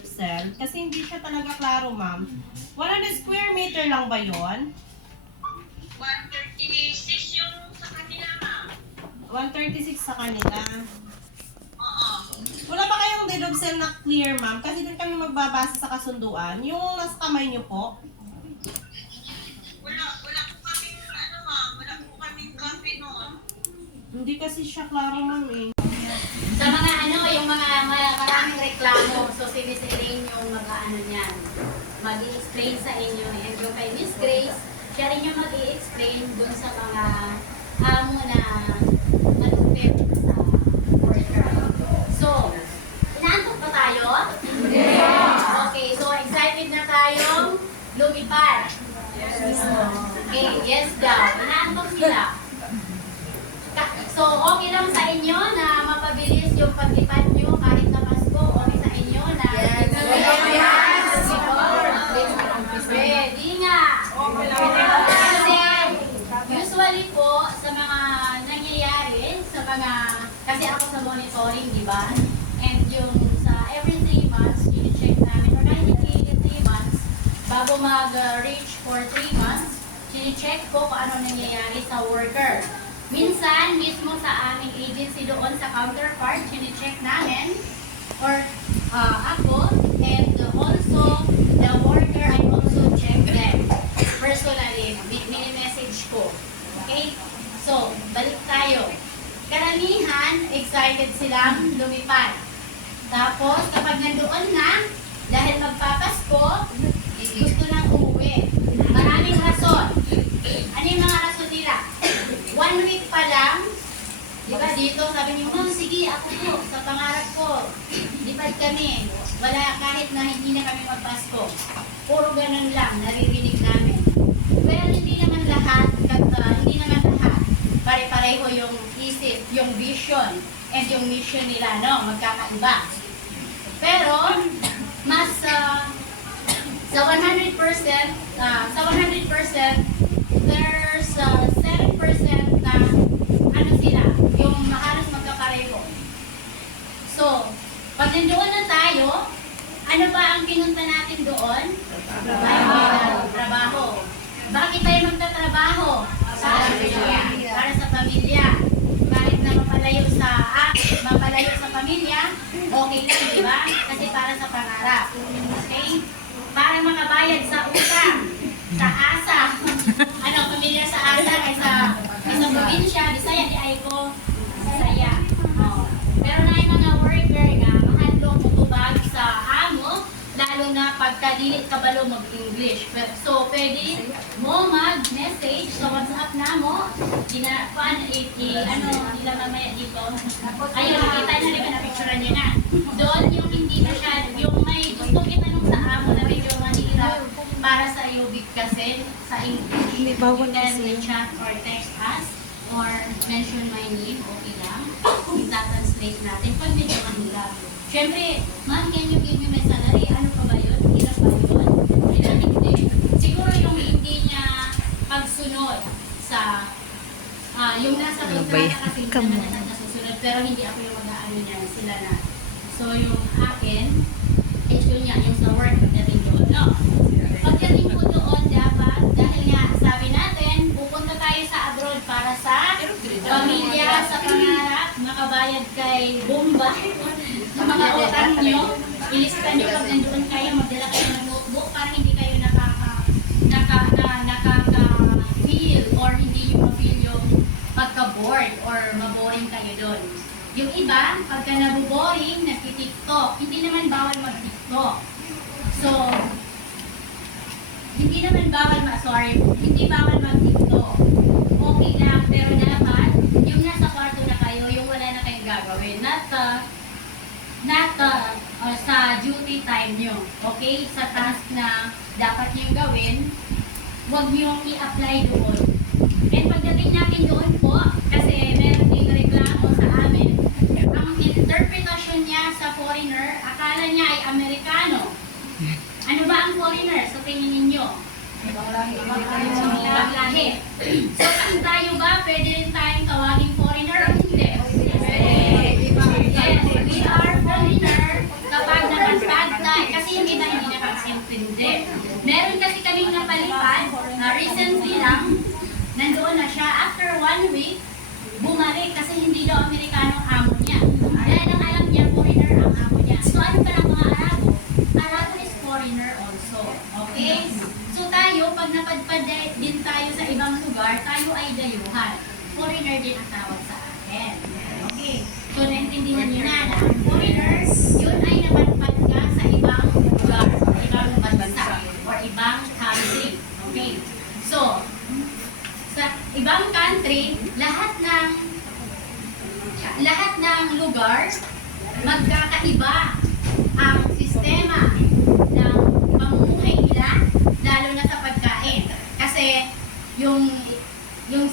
cell kasi hindi siya talaga klaro, ma'am. 100 square meter lang ba yon? 136 yung sa kanila, ma'am. 136 sa kanila. Oo. Wala ba kayong deed of sale na clear, ma'am? Kasi din kami magbabasa sa kasunduan. Yung nasa kamay niyo po. Wala po kaming, ma'am. Wala po kaming copy noon. Hindi kasi siya klaro, ma'am eh. Sa mga yung mga maraming reklamo, so sinisiling yung mag-ano niyan, mag-i-explain sa inyo. And yung kay Miss Grace, siya rin yung mag-i-explain dun sa mga amo na malupit sa worker. So, inaantok pa tayo? Okay, so excited na tayong lumipad. Okay, yes daw. Inaantok sila. So, okay lang sa inyo na mapabilis yung paglipad nyo kahit na Pasko? Okay sa inyo na? Yes! Pwede nga! Kasi, usually po, sa mga nangyayari, kasi ako sa monitoring, di ba? And yung sa every 3 months, chine-check namin, or kahit hindi 3 months, bago mag-reach for 3 months, chine-check ko kung ano nangyayari sa worker. Minsan, mismo sa aming agency doon sa counterpart, chine-check namin, or ako, and also, the worker, I also check them personally, mini-message ko. Okay? So, balik tayo. Karamihan, excited silang lumipad. Tapos, kapag nandoon na, dahil magpapasko, gusto nang umuwi. Maraming rason. Ano yung mga rason nila? 1 week pa lang, di ba dito, sabi niyo, ma'am, sige, ako po, sa pangarap ko, lipad kami. Wala, kahit na hindi na kami magpasko. Puro ganun lang, naririnig namin. Pero hindi naman lahat, pare-pareho yung isip, yung vision, and yung mission nila, no? Magkakaiba. Pero, mas, sa 100%, there's 7% na sila, yung halos magkapareho. So, pag nandoon na tayo, ano ba ang pinunta natin doon? Trabaho. Bakit tayo magtatrabaho? Para sa pamilya. Kahit na mapalayo sa pamilya, okay lang, di ba? Kasi para sa pangarap. Okay? Para makabayad sa utang, sa asa. Pamilya sa asa ay sa probinsya, Bisaya, di ay ko Bisaya. Pero na yung mga worker nga, mahandlo mutubag sa amo, lalo na pagkadilit kabalo mag-English. So, pwede mo mag-message sa WhatsApp na mo, nila mamaya dito. Ayun, kita na rin na picture niya na. Doon yung hindi masyado, yung may gusto itanong sa amo na medyo mahirap para sa iyo kasi sa English. You can chat or text us or mention my name, okay lang. I-translate natin pag medyo mahirap. Siyempre, ma'am, can you give me my salary? Ano pa ba yun? Hirap ba yun? Hindi. Siguro yung hindi niya pagsunod sa yung nasa kontrata kasi hindi naman nasusunod, pero hindi ako yung mag-aano niya, sila na. So, yung akin, is yun niya, yung sa work, pagdating doon. No? Pagdating po doon, dapat, dahil nga, sabi natin, pupunta tayo sa abroad para sa pamilya, sa pangarap, makabayad kay Bomba, sa mga utang nyo, ilista nyo pag nandoon kayo, magdala kayo ng notebook para hindi kayo nakaka-feel or hindi nyo ma-feel yung pagka-bored or maboring kayo doon. Yung iba, pagka nabuboring, nagtitiktok. Hindi naman bawal mag-tiktok. So, hindi bawal mag-tiktok. Okay lang, pero dapat, yung nasa kwarto na kayo, yung wala na kayong gagawin. Not sa duty time nyo. Okay? Sa task na dapat nyo gawin, huwag nyo i-apply doon. And pagdating natin doon po, kasi meron din reklamo sa amin, ang interpretasyon niya sa foreigner, akala niya ay Amerikano. Ano ba ang foreigner sa tingin ninyo? Ibang lahi. So, tayo ba, pwede rin tayong tawaging foreigner o hindi? Yes, we are foreigner kapag naman bad time. Meron kasi kaming napalipad, recently lang, nandoon na siya. After 1 week, bumalik kasi hindi daw Amerikano ang amo niya. Dahil ang alam niya, foreigner ang amo niya. So ano pa ng mga Arabo? Arabo is foreigner also. Okay? So tayo, pag napadpad din tayo sa ibang lugar, tayo ay dayuhan. Foreigner din ang tawag sa akin. Okay. So naintindihan niyo na na ang foreigner, yun ay napadpad ka sa ibang lugar, ibang bansa, or ibang country. Okay. So, sa ibang country, lahat ng lugar magkakaiba ang sistema ng pamumuhay nila, lalo na sa pagkain. Kasi yung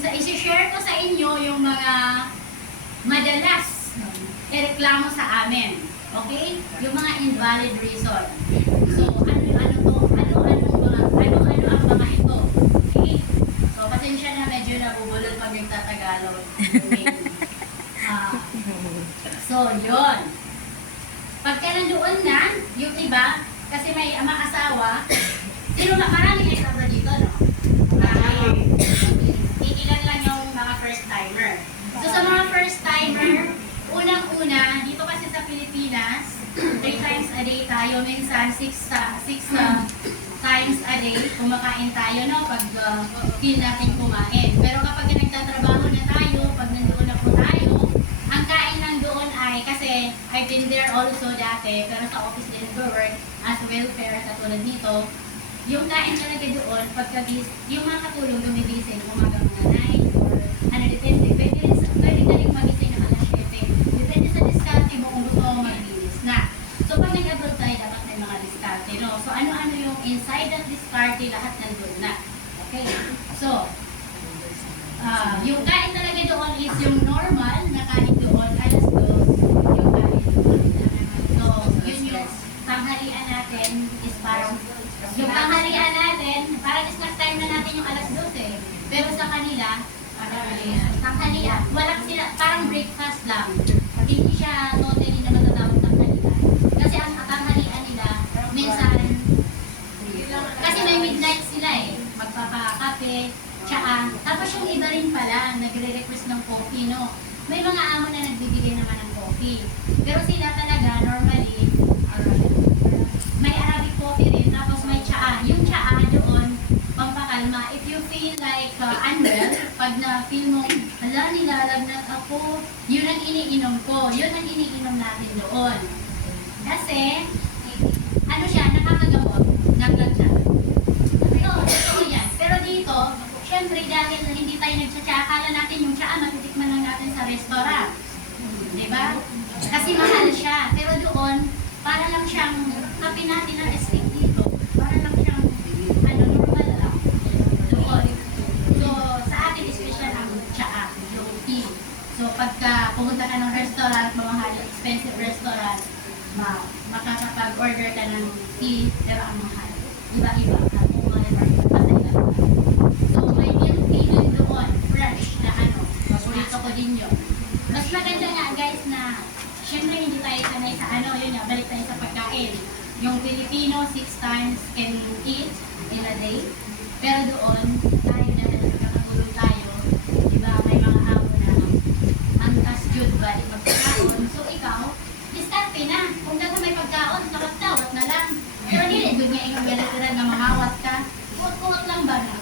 isi-share ko sa inyo yung mga madalas ireklamo sa amin. Okay? Yung mga invalid reason. So, ano ang mga ito? Okay? So, pasensya na medyo nabubulol pag nagtatagalog. Okay? So, yun. Pagka nandoon na, yung iba, kasi may mga asawa, maraming extra dito, no? Ilan lang yung mga first timer. So, sa mga first timer, unang-una, dito kasi sa Pilipinas, 3 times a day tayo, minsan 6 times a day, kumakain tayo, no? Pag feel natin kumain. Pero kapag nagtatrabaho na tayo, pag nandoon na po tayo, ang kain lang doon ay, kasi I've been there also dati, pero sa office din nag-work as welfare, katulad nito, yung kain talaga doon, yung mga katulong gumigising, umaga mga 9, or ano, depende. Pwede ka rin magising ng alas 7. Depende sa diskarte mo kung gusto mo maglinis na. So pag nag-abroad tayo, dapat may mga diskarte, no? So ano-ano yung inside that diskarte, lahat nandun na. Okay? So, yung kain talaga doon is yung normal na kain doon, alas 2, yung kain doon. So, yun yung tanghalian natin is parang, yung tanghalian natin, parang snack time na natin yung alas 12. Pero sa kanila, tanghalian, walang sila, parang breakfast lang. Hindi siya totally na matatawag tanghalian. Kasi ang tanghalian nila, minsan, kasi may midnight sila eh. Magpapakape, tsaa. Tapos yung iba rin pala, nagre-request ng coffee, no? May mga amo na nagbibigay naman ng coffee. Pero sila talaga, normally, may Arabic coffee rin, tapos may tsaa. Yung tsaa doon, pampakalma. If you feel like unwell, pag na-feel mo, hala, nilalagnat ako, yun ang iniinom ko. Yun ang iniinom natin doon. Kasi, ano siya, nakakagamot ng lagnat. Totoo yan. Pero dito, syempre dahil hindi tayo nagtsatsa, akala natin yung tsaa, matitikman lang natin sa restaurant. Diba? Kasi mahal siya. Pero doon, para lang siyang kape natin na escape dito. Para lang siyang normal lang. Doon. So, sa atin, special ang tsaa, yung tea. So, pagka pumunta ka ng restaurant, mamahal, expensive restaurant, makakapag-order ka ng tea, pero ang mahal. Iba-iba. So, may milk tea din doon. Fresh na paborito ko din yun. Mas maganda nga guys na syempre hindi tayo sanay sa yun nga, balik tayo sa pagkain. Yung Filipino, 6 times can eat in a day. Pero doon, tayo dahil nagkakatulong tayo, diba, may mga amo na ang tasjud ba, magkakaon. So ikaw, diskarte na. Kung dito may pagkaon, tawat-tawat na lang. Pero hindi, doon nga ikaw galatiran na mangawat ka. Kuwat lang ba na?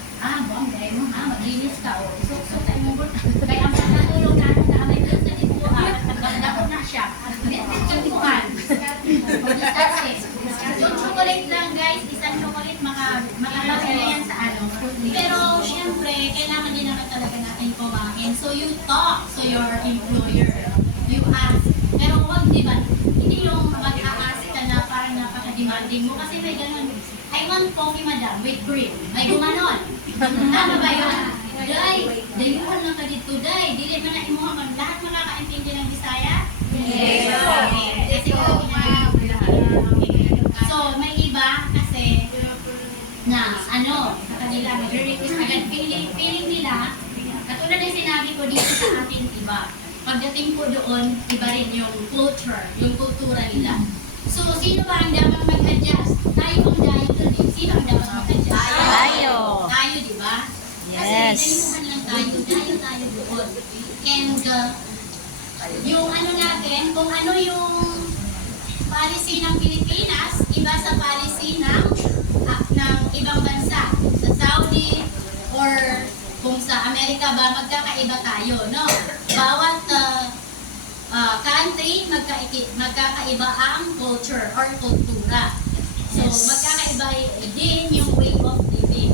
Buang dahil mo ha, maglinis ka o. So tayo mo bro. Kaya ang pagkatulong natin na may plus na dibuan, magdako na siya. Yung dibuan. Yung chocolate lang guys, isang chocolate makakawin na yan sa Pero syempre, kailangan din naman talaga natin kumain. So you talk to your employer. You ask. Pero huwag diba, hindi yung mag-a-ask ka na parang napaka-demanding mo. Kasi may ganun. I want coffee madam with cream. May gumanon. Tama ba yun? Day, dayuhan lang ka dito, day. Dili mo na imuha. Lahat makakaintindi ng Bisaya? Yes. Kasi so, may iba kasi na sa kanila, mag-request agad. Feeling nila, katulad ng sinabi ko dito sa atin, iba. Pagdating po doon, iba rin yung culture, yung kultura nila. So, sino ba ang dapat mag-adjust? Tayo ang dayo doon eh. Sino ang dapat kung ano yung policy ng Pilipinas, iba sa policy ng ibang bansa. Sa Saudi or kung sa Amerika ba, magkakaiba tayo, no? Bawat country, magkakaiba ang culture or kultura. So, magkakaiba din yung way of living.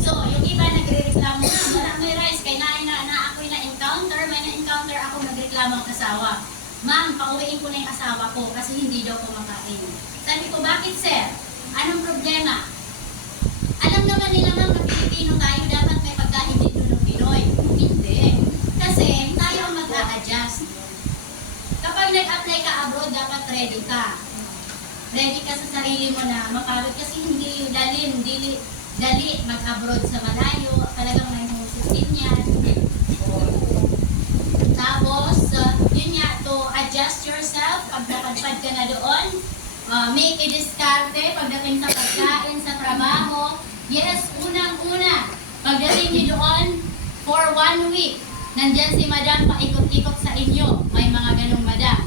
So, yung iba nagre-reklamo na, wala may rice, kaya ako'y na-encounter, may na-encounter ako nagreklamo ang asawa. Ma'am, pauwiin ko na yung asawa ko kasi hindi daw kumakain. Sabi ko, bakit sir? Anong problema? Alam naman nila ma'am na Pilipino tayo, dapat may pagkain dito ng Pinoy. Hindi. Kasi tayo ang mag-a-adjust. Kapag nag-apply ka abroad, dapat ready ka. Ready ka sa sarili mo na mapagod kasi hindi dali mag-abroad sa malayo. Talagang may homesick yan. Tapos, yun nga, to adjust yourself, pag napadpad ka na doon, make a diskarte pagdating sa pagkain, sa trabaho. Yes, unang-una, pagdating niyo doon, for 1 week, nandyan si madam paikot-ikot sa inyo. May mga ganong madam.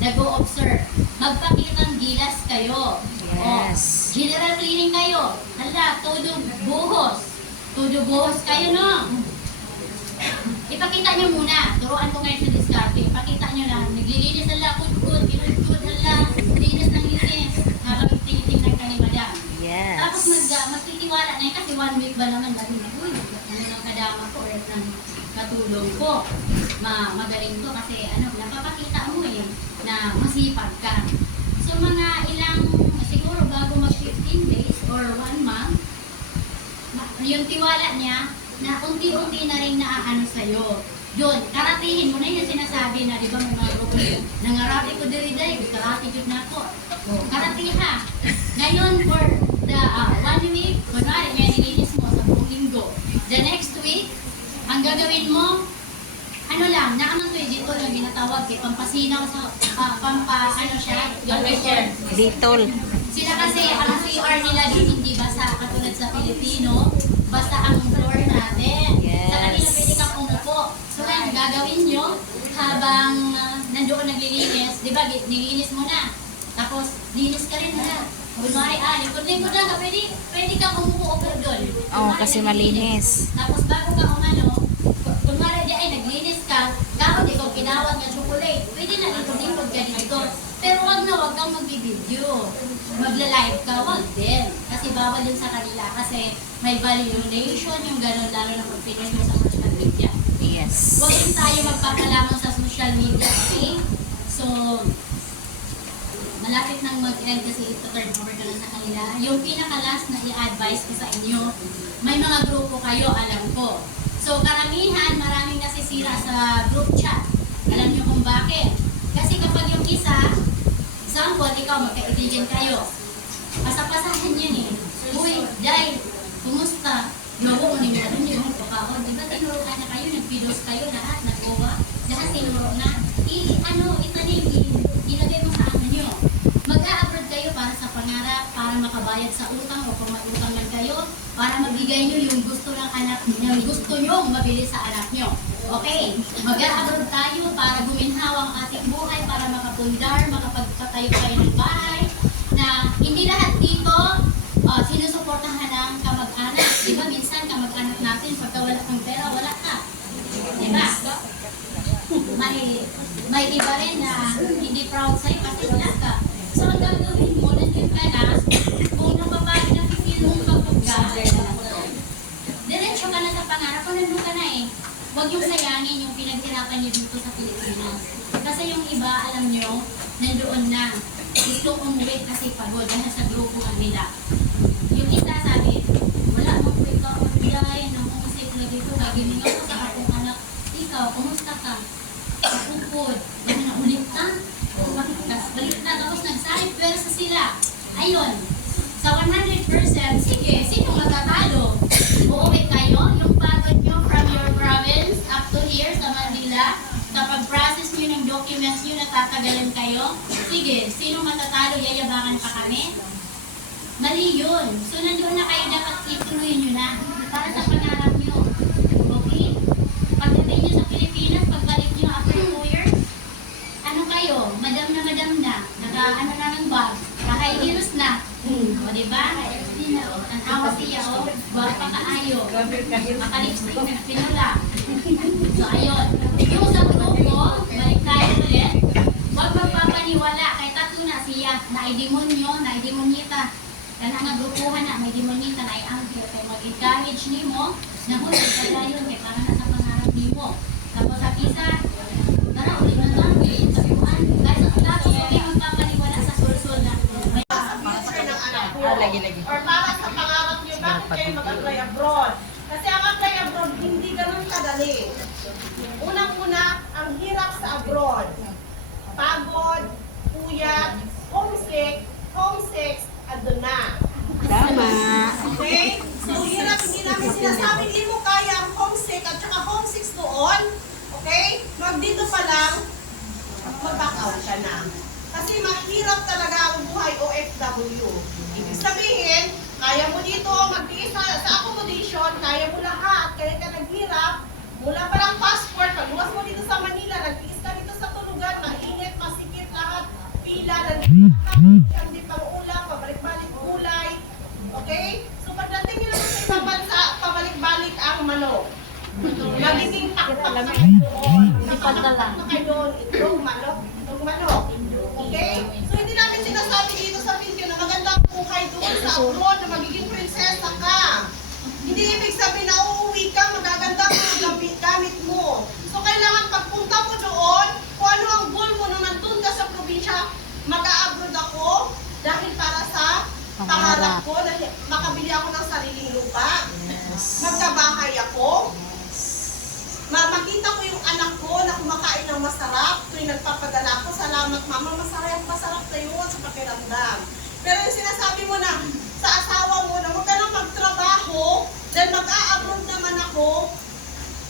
Nag-o-observe. Magpakitang gilas kayo. Yes. O, general cleaning kayo. Hala, todo buhos. Todo buhos kayo, no? Ipakita nyo muna. Turuan ko ngayon sa diskarte. Ipakita nyo na. Naglilinis hala, kudkod, kinudkod, hala. Linis ng linis. Habang tinitingnan ka ni madam. Yes. Tapos magtitiwala na yun kasi 1 week ba naman dahil na, uy, ano ng kadama ko or ng katulong ko. Magaling to kasi napapakita mo na masipag ka. So mga ilang, siguro bago mag 15 days or 1 month, yung tiwala niya na unti-unti na rin naaano sa'yo. Yun, karatihin mo na yung sinasabi na, di ba, may mga grupo yun, nangarati ko diri-day, karati yun na ako. Karatiha. Ngayon, for the 1 week, kunwari, may nilinis mo sa buong linggo. The next week, ang gagawin mo, ano lang, nakamang to dito lang ginatawag, pampasinaw sa, Ditol. Sila kasi, ang CR nila din, hindi basa, katulad sa Pilipino, basta ang floor natin. Yes. Sa kanila pwede kang umupo. So, ang gagawin nyo, habang nandoon naglilinis, di ba, nilinis mo na. Tapos, linis ka rin na. Kunwari, likod-likod lang ka, pwede kang umupo doon. Oo, kasi malinis. Tapos, bago ka kunwari di ay naglinis ka, kapag ikaw kinawag ng chocolate, pwede na likod-likod ka dito. Pero wag kang magbibideo. Magla-live ka, wag din. Kasi bawal yun sa kanila. Kasi may valuation yung gano'n, lalo na pag pinost mo sa social media. Yes. Huwag din tayo magpakalamang sa social media. Okay? So, malapit nang mag-end kasi ito, turn over ka lang sa kanila. Yung pinaka-last na i-advise ko sa inyo, may mga grupo kayo, alam ko. So, karamihan, maraming nasisira sa group chat. Alam niyo kung bakit? Kasi kapag yung isa, example, ikaw, magkaibigan kayo. Pasapasahan yun eh. Uy, Jai, kumusta? Gawa mo ni mga doon yung pagkakaon. Di ba tinurukan na kayo, nag-videos kayo lahat, nag-uwa. Lahat tinuro na. Itanim, ilagay mo sa ano nyo. Mag-a-abroad kayo para sa pangarap, para makabayad sa utang o kung may utang man kayo, para mabigay nyo yung gusto ng anak nyo, yung gusto nyo mabili sa anak nyo. Okay, mag-a-abroad tayo para guminhawa ang ating buhay, para makapundar, makapagpatayo kayo ng bahay, na hindi lahat dito sinusuportahan ng kamag-anak. Diba minsan kamag-anak natin, pagka wala kang pera, wala ka. Diba? May iba rin na hindi proud sa'yo kasi wala ka. So ang gagawin mo, nandun ka na, kung napapagod na kikilong kapag-gahal, diretso ka na sa pangarap, kung nandun ka na eh. Huwag yung sayangin yung pinaghirapan niyo dito sa Pilipinas. Kasi yung iba, alam nyo, nandoon na. Gusto umuwi kasi pagod dahil sa grupo nga nila. Yung isa sabi, wala mo po ikaw, dahil nang umusip na dito, gagawin ako sa akong anak. Ikaw, kumusta ka? Kapupod. Dahil na ulit ka. Balik na, tapos nagsalit pwersa sila. Ayun, sa 100%, sige, sino matatalo? Uuwi kayo, yung pagod nyo from your province up to here sa Manila, kapag process nyo ng documents nyo, natatagalan kayo, sige, sino matatalo, yayabangan pa kami? Mali yun. So, nandoon na kayo, dapat ituloy nyo na para sa pangarap nyo. Okay? Pagdating nyo sa Pilipinas, pagbalik nyo after 2 years, ano kayo? months na. O, diba? Tanawa siya, o. Bago pa kaayo. Makalipstick na pinula. So, ayun. Yung sa grupo, balik tayo ulit. Huwag magpapaniwala. Kahit tato na siya. Na-demonyo, na-demonyita. Kana nga grupuhan na, may demonyita na i-angkir. Kaya mag-encourage ni mo, na mo, kaya yun, kaya para na sa pangarap ni mo. Tapos sa pisa, tara, ulit na lang. Kahit sa tapos, huwag kayo magpapaniwala sa sulsul na. future ng anak ko. Or para sa pangarap niyo, bakit kayo mag-apply abroad? Kasi ang apply abroad, hindi ganun kadali. Unang-una, ang hirap sa abroad. Pagod, puyat, homesick, andun na. Tama. Okay? So, hirap, hindi namin sinasabi, hindi mo kaya ang homesick at saka homesick doon. Okay? Dito pa lang, mag-back out ka na. Kasi mahirap talaga ang buhay OFW. Ibig sabihin, kaya mo dito magtiis sa accommodation, kaya mo lahat, kaya ka naghirap, mula pa lang passport, pagluwas mo dito sa Manila, nagtiis ka dito sa tulugan, mainit, masikip lahat, pila, hindi pang ulam, pabalik-balik kulay. Okay? So pagdating nyo naman sa ibang bansa, pabalik-balik ang manok. Nagiging takpak na kayo doon. Nakatakpak na kayo doon. Itong manok. Okay? So hindi namin sinasabi dito sa video na magandang buhay doon sa abroad na magiging prinsesa ka. Hindi ibig sabihin na uuwi ka, magaganda ang gamit mo. So kailangan pagpunta mo doon, kung ano ang goal mo nung nandun ka sa probinsya, mag-a-abroad ako dahil para sa pangarap ko na makabili ako ng sariling lupa. Magkabahay ako. Makita ko yung anak ko na kumakain ng masarap. Tuwing nagpapadala ko, salamat mama, masarap na yun sa pakiramdam. Pero yung sinasabi mo na sa asawa mo na huwag ka nang magtrabaho dahil mag-a-abroad naman ako,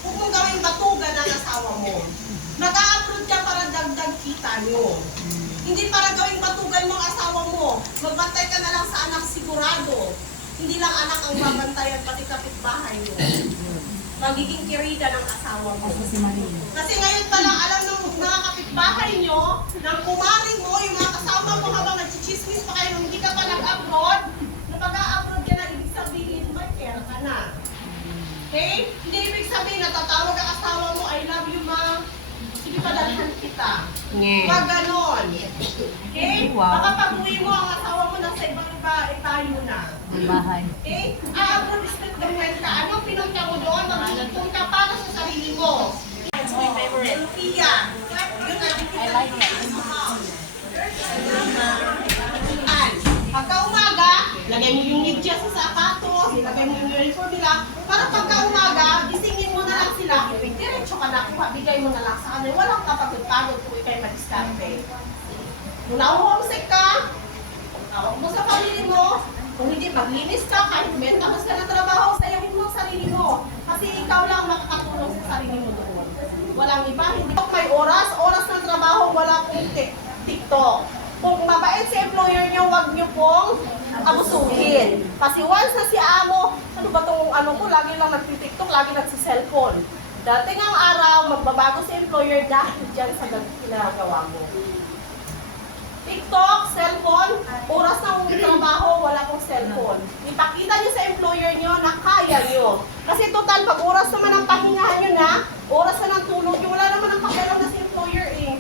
huwag mong gawing batugan ang asawa mo. Mag-a-abroad ka para dagdag kita nyo. Hindi para gawing batugan mo ang asawa mo. Magbantay ka na lang sa anak sigurado. Hindi lang anak ang babantayan, pati kapitbahay mo. Magiging kirida ng asawa mo. Kasi ngayon pa lang alam ng mga kapitbahay nyo, ng kumaring mo, yung mga kasama mo habang nagchichismis pa kayo nung hindi ka pa nag-abroad, na pag-a-abroad ka na, ibig sabihin, may pera ka na. Okay? Hindi ibig sabihin, natatawag ang asawa mo, I love you ma, sige padalhan kita. Wag ganon. Okay? Baka pag-uwi mo, ang asawa mo nasa ibang iba, tayo na. Bahay. Okay? Abroad is not the ka. Anong pinunta mo doon? Mag-iipon ka para sa sarili mo. It's my favorite. Lumpia. I like it. Pagka umaga, lagay mo yung medyas sa sapatos, ilagay mo yung uniform nila, para pagka umaga, gisingin mo na lang sila, diretso ka na, bigay mo na lang sa kanila. Walang kapagod-pagod kung ikay mag-diskarte. Kung na-homesick ka, tawag mo sa pamilya mo, kung hindi, maglinis ka, kahit may tapos ka ng trabaho, sayahin mo ang sarili mo. Kasi ikaw lang makakatulong sa sarili mo doon. Walang iba, hindi may oras ng trabaho, wala pong TikTok. Kung mabait si employer nyo, huwag nyo pong abusuhin. Kasi once na si amo, ano ba itong ano ko, lagi lang nagtitiktok, lagi nagsiselfone. Dating ang araw, magbabago si employer dahil dyan sa ginagawa mo. TikTok, cellphone, oras ng trabaho, wala pong cellphone. Ipakita nyo sa employer nyo na kaya nyo. Kasi total, pag oras naman ang pahingahan nyo na, oras na ng tulog nyo, wala naman ang pakialam na si employer eh.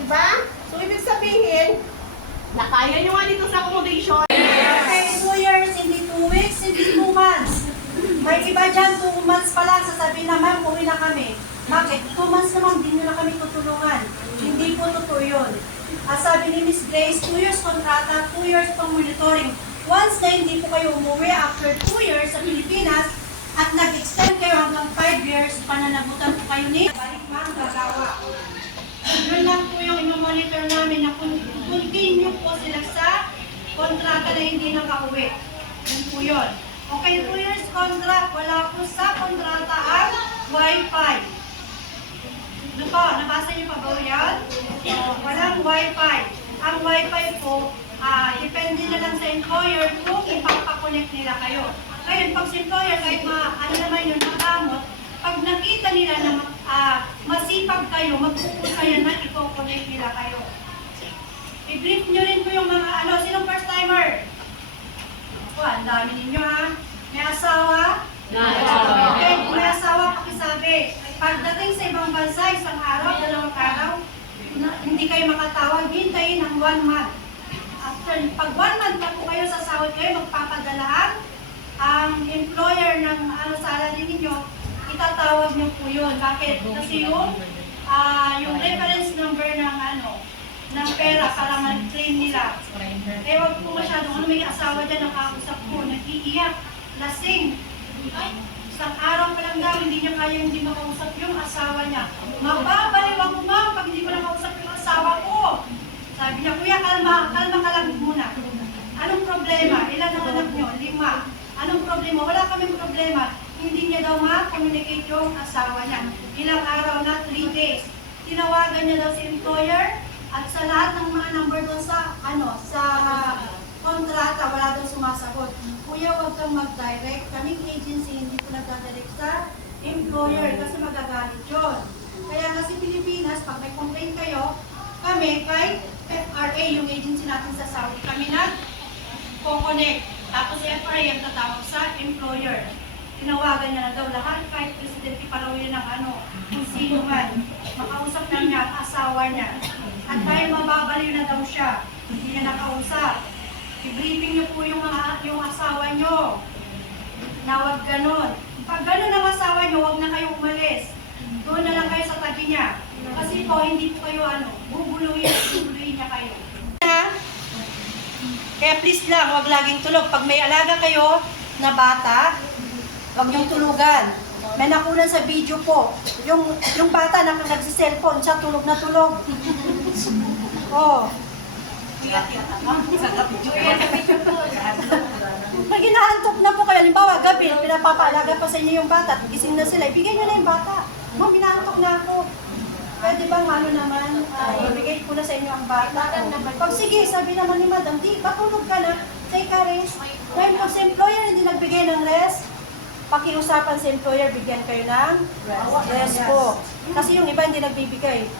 Diba? So, ibig sabihin, na kaya nyo nga dito sa accommodation. Okay, 2 years, hindi 2 weeks, hindi 2 months. May iba dyan, 2 months pa lang, sasabihin na, ma'am, uwi na kami. Bakit? 2 months naman, hindi nyo na kami tutulungan. Hindi po totoo yun. Sabi ni Miss Grace, 2 years kontrata, 2 years pang monitoring. Once na hindi po kayo umuwi after 2 years sa Pilipinas, at nag-extend kayo hanggang 5 years, pananabutan po kayo ni balik ma'am, gagawa. Yun lang po yung ino-monitor namin na continue po sila sa kontrata na hindi nakauwi. Yun po yun. Okay, 2 years contract, wala po sa kontrata ang Wi-Fi. Ano po, nabasa niyo pa ba yan? Walang Wi-Fi. Ang Wi-Fi po, depende na lang sa employer kung ipapakonect nila kayo. Ngayon, pag si employer, kahit ano naman yung makamot, pag nakita nila na masipag kayo, magpupusayan na ipo-connect nila kayo. i-brief nyo rin po yung mga ano, sinong first timer? Ako, ang dami ninyo ha. May asawa? Okay, kung may asawa, pakisabi. Pagdating sa ibang bansa, isang araw, 2 araw, hindi kayo makatawag, hintayin ng 1 month. After, pag 1 month pa po kayo sa sahod kayo, magpapadalaan, ang employer ng ano salary ninyo, itatawag niyo po yun. Bakit? Kasi yung reference number ng ano, ng pera para mag-claim nila. Eh, wag po masyadong, may asawa dyan, nakausap po, nag-iiyak, lasing. Isang araw pa lang daw, hindi niya kaya hindi makausap yung asawa niya. Mababaliw ako ma'am pag hindi ko nakausap yung asawa ko. Sabi niya, kuya, kalma ka lang muna. Anong problema? Ilan ang anak niyo? 5. Anong problema? Wala kaming problema. Hindi niya daw ma-communicate yung asawa niya. Ilang araw na, 3 days. Tinawagan niya daw si employer at sa lahat ng mga number doon sa, sa kontrata, wala daw sumasagot. Kuya, huwag kang mag-direct. Kaming agency, hindi ko nagdadirect sa employer kasi magagalit yun. Kaya nga si Pilipinas, pag may complaint kayo, kami kay FRA, yung agency natin sa Saudi, kami nag-connect. Tapos si FRA ang tatawag sa employer. Tinawagan niya na daw lahat, kahit Presidente Palawin ng kung sino man. Makausap na niya ang asawa niya. At dahil mababaliw na daw siya, hindi niya nakausap. I-briefing niyo po yung asawa niyo. Na wag ganon. Pag ganon ang asawa niyo, wag na kayo umalis. Doon na lang kayo sa tabi niya. Kasi po, hindi po kayo bubuluhin niya kayo. Kaya please lang, wag laging tulog. Pag may alaga kayo na bata, wag niyong tulugan. May nakunan sa video po. Yung bata na nagsiselfone, siya tulog na tulog. Oh. Pag inaantok na po kayo, halimbawa gabi, pinapapaalaga pa sa inyo yung bata, gising na sila, ibigay nyo na yung bata. Ma'am, inaantok na ako. Pwede bang naman, ibigay ko na sa inyo ang bata? Pag sige, sabi naman ni madam, di, patulog ka na, take a rest. Dahil pag si employer hindi nagbigay ng rest, pakiusapan si employer, bigyan kayo ng rest po. Kasi yung iba hindi nagbibigay.